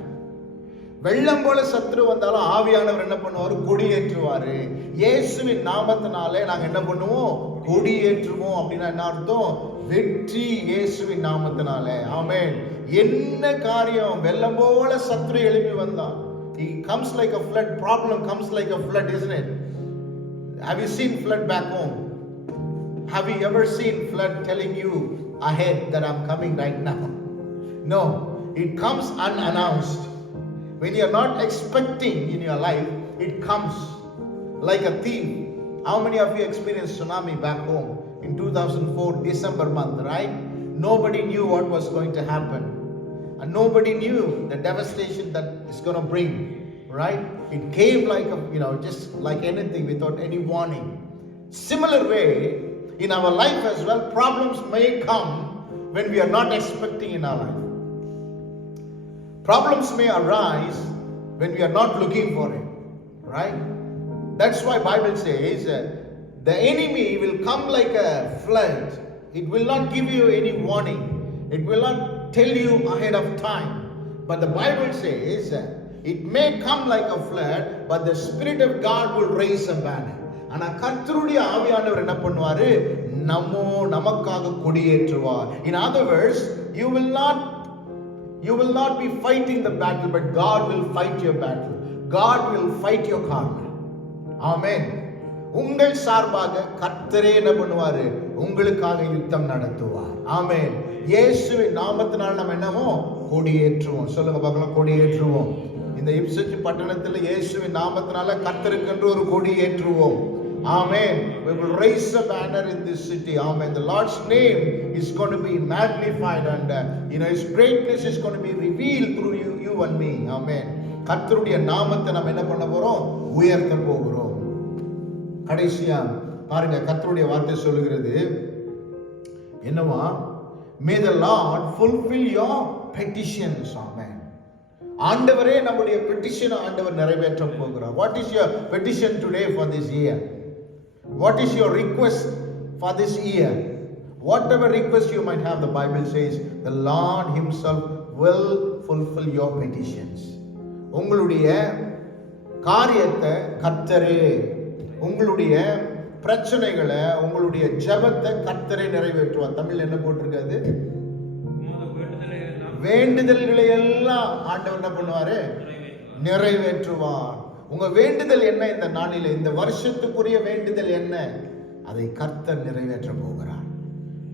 வெள்ளம் போல சத்துரு வந்தாலும் ஆவியானவர் என்ன பண்ணுவாரு? கொடியேற்றுவாரு. இயேசுவின் நாமத்தினாலே நாங்க என்ன பண்ணுவோம்? கொடியேற்றுவோம். அப்படின்னா என்ன அர்த்தம்? வெற்றி இயேசுவின் நாமத்தினாலே. ஆமென். என்ன காரியம் வெள்ளம் போல சத்துரு எழுப்பி வந்தான். He comes like a flood. Problem comes like a flood, isn't it? Have you seen flood back home? Have you ever seen flood telling you ahead that I'm coming right now? No, it comes unannounced. When you are not expecting in your life, it comes like a thief. How many of you experienced tsunami back home in 2004 December month, right? Nobody knew what was going to happen, and nobody knew the devastation that it's going to bring, right? It came like a, just like anything, without any warning. Similar way in our life as well, problems may come when we are not expecting in our life. Problems may arise when we are not looking for it, right? That's why Bible says the enemy will come like a flood. It will not give you any warning. It will not tell you ahead of time. But the Bible says it may come like a flood, but the Spirit of God will raise a banner. ஆனா கர்த்தருடைய ஆவியானவர் என்ன பண்ணுவாரு? நமக்காக கொடியேற்றுவார். In other words, you will not be fighting the battle, but God will fight your battle. God will fight your karma. Amen. உங்கள் சார்பாக கர்த்தரே என்ன பண்ணுவாரு? உங்களுக்காக யுத்தம் நடத்துவார். ஆமென். இயேசுவின் நாமத்தினால் நாம் என்னமோ கொடியேற்றுவோம். சொல்லுங்க பார்க்கலாம், கொடியேற்றுவோம். இந்த இப்சுச் பட்டணத்தில் இயேசுவின் நாமத்தினால கர்த்தருக்கென்று ஒரு கொடி ஏற்றுவோம். Amen. We will raise a banner in this city. Amen. The Lord's name is going to be magnified, and His greatness is going to be revealed through you and me. Amen. கர்த்தருடைய நாமத்தை நாம் என்ன பண்ண போறோம்? உயர்த்த போகிறோம். கடைசியா பாருங்க, கர்த்தருடைய வார்த்தை சொல்லுகிறது என்னவா? May the Lord fulfill your petitions. Amen. ஆண்டவரே நம்முடைய பெட்டிஷனை ஆண்டவர் நிறைவேற்ற போகிறார். What is your petition today for this year? What is your request for this year? Whatever request you might have, the Bible says the Lord himself will fulfill your petitions. உங்களுடைய காரியத்தை கர்த்தரே, உங்களுடைய பிரச்சனைகளை, உங்களுடைய ஜெபத்தை கர்த்தரே நிறைவேற்றுவார். தமிழ் என்ன போட்டிருக்காது? வேண்டுதல்களை எல்லாம் ஆண்டவர் என்ன பண்ணுவாரு? நிறைவேற்றுவார். உங்க வேண்டுதல் என்ன? இந்த நாளிலே இந்த வருஷத்துக்குரிய வேண்டுதல் என்ன? அதை கர்த்தர் நிறைவேற்ற போகிறார்.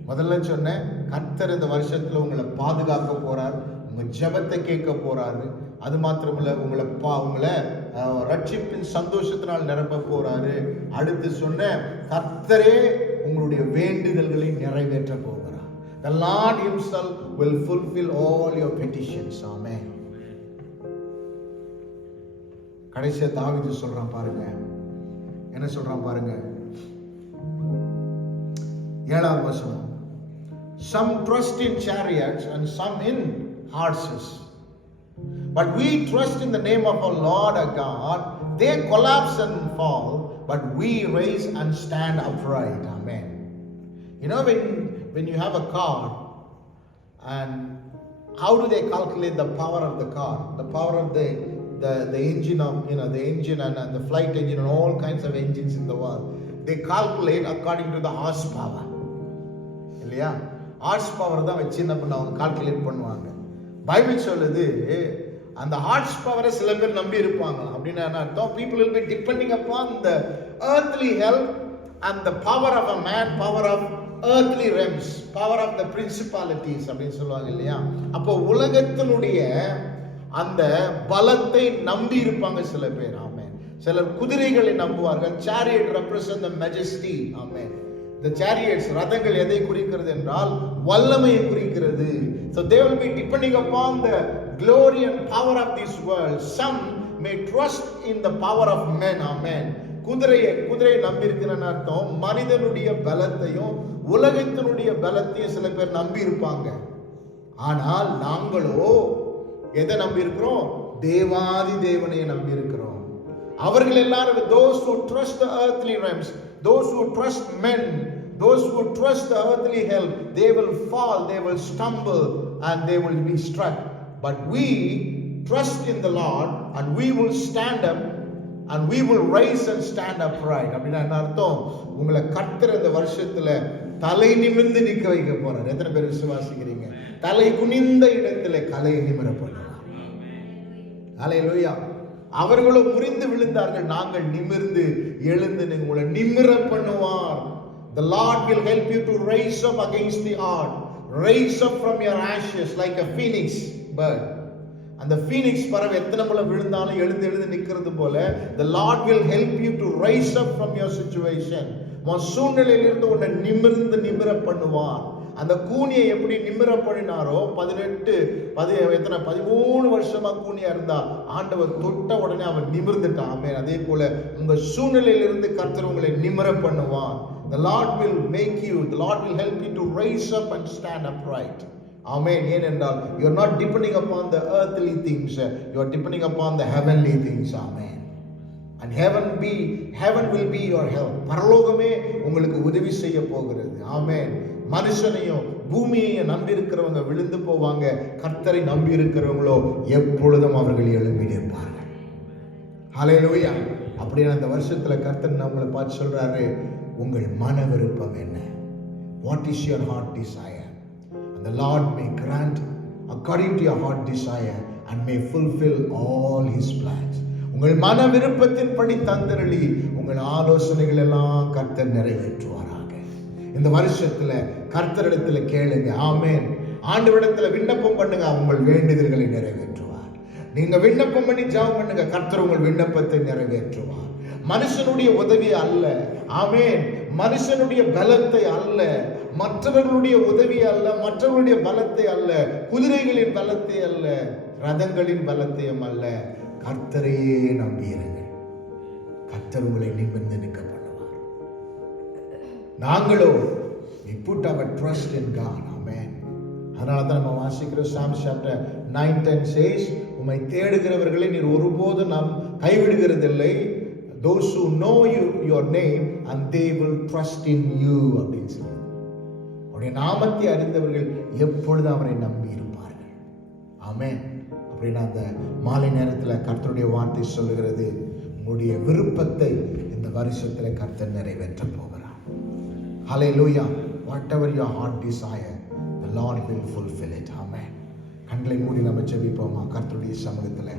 முதல்ல சொன்னேன், கர்த்தர் இந்த வருஷத்துல உங்களை பாதுகாக்க போறார், உங்க ஜெபத்தை கேட்க போறாரு. அது மாத்திரமல்ல, உங்களை ரட்சிப்பின் சந்தோஷத்தினால் நிரப்ப போறாரு. அடுத்து சொன்ன, கர்த்தரே உங்களுடைய வேண்டுதல்களை நிறைவேற்ற போகிறார். The Lord himself will fulfill all your petitions. Amen. கடைசியா தாவீது சொல்றான் பாருங்க, என்ன சொல்றான் பாருங்க, 7வது வசனம். Some trust in chariots and some in horses, but we trust in the name of our Lord our God. They collapse and fall, but we raise and stand upright. Amen. When you have a car, and how do they calculate the power of the car? The power of the engine of the engine and the flight engine and all kinds of engines in the world. They calculate according to the horsepower. இல்லையா? horsepower தான் வச்சு என்ன பண்ணுவாங்க? கால்குலேட் பண்ணுவாங்க. பைபிள் சொல்லுது, அந்த horsepower சில பேர் நம்பி இருப்பாங்க. அப்படின்னா என்ன அர்த்தம்? People will be depending upon the earthly help and the power of a man, power of earthly realms, power of the principalities அப்படின்னு சொல்லுவாங்க இல்லையா? அப்போ உலகத்தினுடைய அந்த பலத்தை நம்பி இருப்பாங்க சில பேர். ஆமென். சிலர் குதிரைகளை நம்புவார்கள். chariot represent the majesty. Amen. the chariots, ரதங்கள் எதை குறிக்கிறது என்றால் வல்லமையை குறிக்கிறது. so they will be depending upon the glory and power of this world. Some may trust in the power of men. Amen. குதிரையை நம்பி இருக்கிறன்னு அர்த்தம் மனிதனுடைய பலத்தையும் உலகத்தினுடைய பலத்தையும் சில பேர் நம்பி இருப்பாங்க. ஆனால் நாங்களோ எதை நம்பி இருக்கிறோம்? தேவாதி தேவனை நம்பி இருக்கிறோம். அவர்கள் எல்லாரும், those who trust the earthly realms, those who trust men, those who trust the earthly help, they will fall, they will stumble, and they will be struck. But we trust in the Lord, and we will stand up, and we will rise and stand upright. அப்படின்னா என்ன அர்த்தம்? உங்களை கர்த்தர் இந்த வருஷத்துல தலை நிமிர்ந்து நிற்க வைக்க போறார். எத்தனை பேர் விசுவாசிக்கிறீங்க? தலை குனிந்த இடத்துல கலை நிமிர பண்ணுவார். ஹல்லேலூயா. அவர்களும் முறிந்து விழுந்தார்கள், நாங்கள் நிமிர்ந்து எழுந்து உங்களை நிமிர பண்ணுவார். The Lord will help you to rise up against the odd. Rise up from your ashes like a phoenix bird. அந்த பீனிக்ஸ் பறவை எத்தனை முறை விழுந்தாலும் எழுந்து எழுந்து நிற்கிறது போல, the Lord will help you to rise up from your situation. உன் சூழ்நிலையிலிருந்து உன்னை நிமிர பண்ணுவார். அந்த கூனியை எப்படி நிமிர பண்ணினாரோ, 13 வருஷமா கூனியா இருந்தா ஆண்டவர் தொட்ட உடனே அவன் நிமிர்ந்துட்டான். ஆமென். அதே போல உங்க சூழ்நிலையிலிருந்து கர்த்தர் உங்களை நிமிர பண்ணுவார். The Lord will make you, the Lord will help you to rise up and stand upright. Amen. ஏனென்றால் you are not depending upon the earthly things, you are depending upon the heavenly things. Amen. And heaven will be your help. பரலோகமே உங்களுக்கு உதவி செய்ய போகிறது. ஆமென். மனுஷனையும் பூமியையும் நம்பி இருக்கிறவங்க விழுந்து போவாங்க, கர்த்தரை நம்பி இருக்கிறவங்களோ எப்பொழுதும் அவர்கள் எழும்பி நிற்பார்கள். ஹல்லேலூயா. அப்படியே அந்த வருஷத்துல கர்த்தர் நம்மளை பார்த்து சொல்றாரு, உங்கள் மன விருப்பம் என்ன? What is your heart desire? And the Lord may grant according to your heart desire and may fulfill all his plans. உங்கள் மன விருப்பத்தின்படி தந்தருளி உங்கள் ஆலோசனைகள் எல்லாம் கர்த்தர் நிறைவேற்றுவாராக. இந்த வருஷத்துல கர்த்தரிடத்துல கேளுங்க. ஆமென். ஆண்டவரிடத்துல விண்ணப்பம் பண்ணுங்க, உங்கள் வேண்டுதல்களை நிறைவேற்றுவார். நீங்க விண்ணப்பம் பண்ணி ஜெபம் பண்ணுங்க, கர்த்தர் உங்கள் விண்ணப்பத்தை நிறைவேற்றுவார். மனுஷனுடைய உதவி அல்ல. ஆமென். மனுஷனுடைய பலத்தை அல்ல, மற்றவர்களுடைய உதவி அல்ல, மற்றவர்களுடைய பலத்தை அல்ல, குதிரைகளின் பலத்தை அல்ல, ரதங்களின் பலத்தையும் அல்ல, கர்த்தரையே நம்பியிருங்கள். கர்த்தர் உங்களை நிமிர்ந்து நிற்க பண்ணுவார். நாங்களோ we put our trust in God. Amen. அதனால தான் நம்ம வாசிக்கிறோம், Psalms chapter 9:10 says, உம்மை தேடுகிறவர்களை நீர் ஒருபோதும் நாம் கைவிடுகிறதில்லை. Those who know your name and they will trust in you அப்படின்னு சொல்லி, அவருடைய நாமத்தை அறிந்தவர்கள் எப்பொழுது அவரை நம்பி இருப்பார்கள். ஆமென். அப்படின்னா அந்த மாலை நேரத்தில் கர்த்தருடைய வார்த்தை சொல்லுகிறது, உங்களுடைய விருப்பத்தை இந்த வருஷத்துல கர்த்தர் நிறைவேற்ற போகிறார். ஹல்லேலூயா. Whatever your heart desire, the Lord will fulfill it. Amen. கண்களை மூடி நம்ம ஜெபிப்போமா கர்த்தருடைய சமூகத்துல.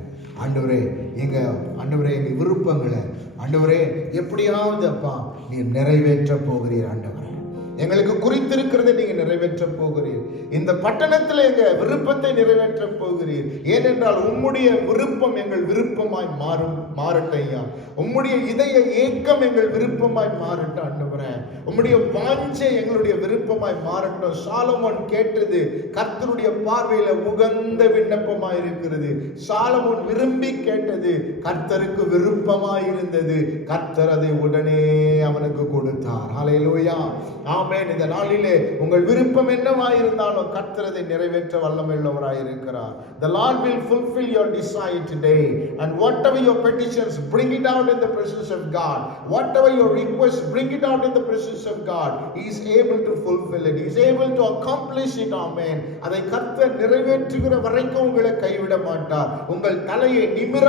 ஆண்டவரே எங்க விருப்பங்களை ஆண்டவரே எப்படியாவது அப்பா நீர் நிறைவேற்ற போகிறீர். ஆண்டவரே எங்களுக்கு குறித்திருக்கிறதை நீங்க நிறைவேற்ற போகிறீர். இந்த பட்டணத்தில் எங்க விருப்பத்தை நிறைவேற்ற போகிறீர். ஏனென்றால் உம்முடைய விருப்பம் எங்கள் விருப்பமாய் மாறட்டையா. உம்முடைய இதய ஏக்கம் எங்கள் விருப்பமாய் மாறட்டும். ஆண்டவரே உம்முடைய வாஞ்சை எங்களுடைய விருப்பமாய் மாறட்டும். சாலமோன் கேட்டது கர்த்தருடைய பார்வையில உகந்த விண்ணப்பமாய் இருக்கிறது. சாலமோன் விரும்பி கேட்டது கர்த்தருக்கு விருப்பமாய் இருந்தது. கர்த்தர் அதை உடனே அவனுக்கு கொடுத்தார். ஹல்லேலூயா. ஆமென். இந்த நாளிலே உங்கள் விருப்பம் என்னவாய் இருந்தாலும் கர்த்தர் அதை நிறைவேற்ற வல்லமையுள்ளவராய் இருக்கிறார். The Lord will fulfill your desire today, and whatever your petitions, bring it out in the presence of God. Whatever your requests, bring it out in the presence of God. He is able to fulfill it. He is able to accomplish it. Amen. அதை கர்த்தர் நிறைவேற்றுகிற வரைக்கும் உங்களை கைவிட மாட்டார். உங்கள் தலையை நிமிர